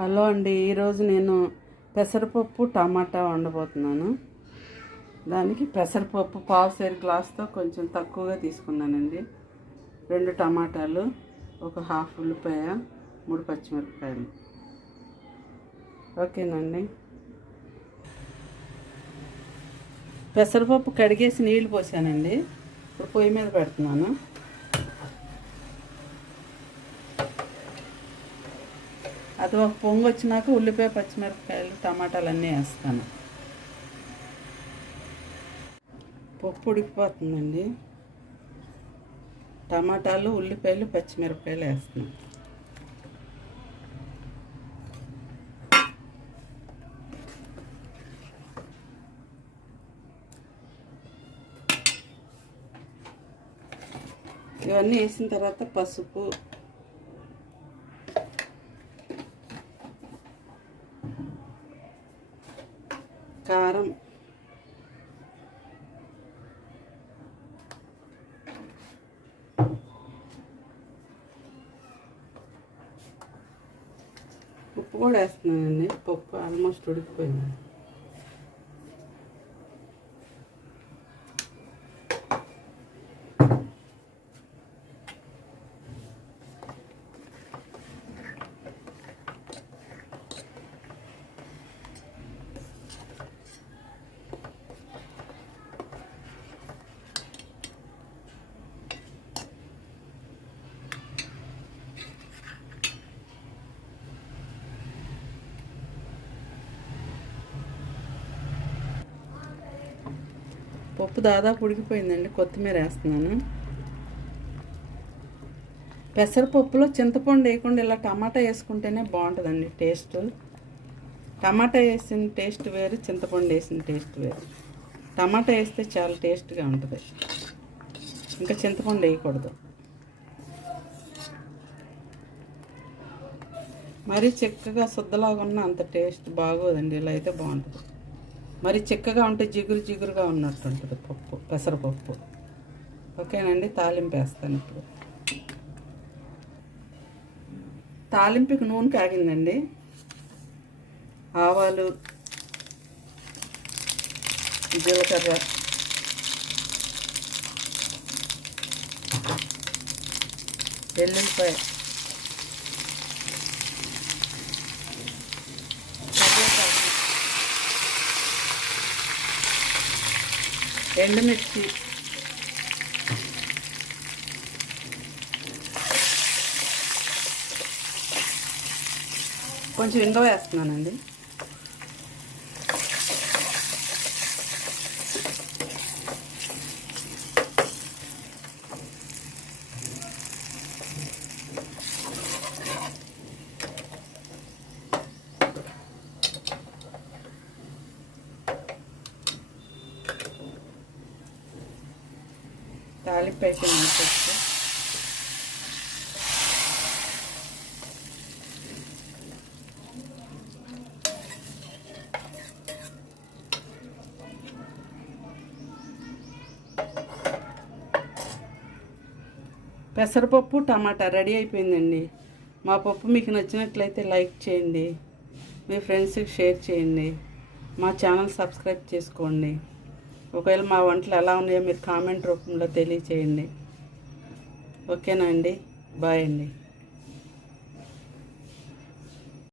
Hello అండి, ఈరోజు నేను పెసరపప్పు టమాటా వండబోతున్నాను. దానికి పెసరపప్పు పావుసేరు గ్లాస్తో కొంచెం తక్కువగా తీసుకున్నానండి. 2 టమాటాలు, ఒక హాఫ్ ఉల్లిపాయ, 3 పచ్చిమిరపకాయలు. ఓకేనండి. పెసరపప్పు కడిగేసి నీళ్ళు పోసానండి. ఇప్పుడు పొయ్యి మీద పెడుతున్నాను. అది ఒక పొంగు వచ్చినాక ఉల్లిపాయ, పచ్చిమిరపకాయలు, టమాటాలు అన్నీ వేస్తాను. పప్పు ఉడికిపోతుందండి. టమాటాలు, ఉల్లిపాయలు, పచ్చిమిరపకాయలు వేస్తున్నాను. ఇవన్నీ వేసిన తర్వాత పసుపు, కారం, ఉప్పు కూడా వేస్తున్నానండి. పప్పు ఆల్మోస్ట్ ఉడికిపోయింది. పప్పు దాదాపు ఉడికిపోయిందండి. కొత్తిమీర వేస్తున్నాను. పెసరపప్పులో చింతపండు వేయకుండా ఇలా టమాటా వేసుకుంటేనే బాగుంటుందండి టేస్ట్. టమాటా వేసిన టేస్ట్ వేరు, చింతపండు వేసిన టేస్ట్ వేరు. టమాటా వేస్తే చాలా టేస్ట్గా ఉంటుంది. ఇంకా చింతపండు వేయకూడదు. మరీ చిక్కగా శుద్ధలాగా ఉన్న అంత టేస్ట్ బాగోదండి. ఇలా అయితే బాగుంటుంది. మరి చిక్కగా ఉంటే జిగురు జిగురుగా ఉన్నట్టు ఉంటుంది పప్పు, పెసరపప్పు. ఓకేనండి. తాలింపు వేస్తాను ఇప్పుడు. తాలింపుకి నూనె కాగిందండి. ఆవాలు, జీలకర్ర, వెల్లుల్లిపాయ, ఎండుమిర్చి, కొంచెం ఇంగువ వేస్తున్నానండి. తాలింపు అయిపోయింది. పెసరపప్పు టమాటా రెడీ అయిపోయిందండి. మా పప్పు మీకు నచ్చినట్లయితే లైక్ చేయండి, మీ ఫ్రెండ్స్కి షేర్ చేయండి, మా ఛానల్ సబ్స్క్రైబ్ చేసుకోండి. ఒకవేళ మా వంటలు ఎలా ఉన్నాయో మీరు కామెంట్ రూపంలో తెలియచేయండి. ఓకేనా అండి? బాయ్ అండి.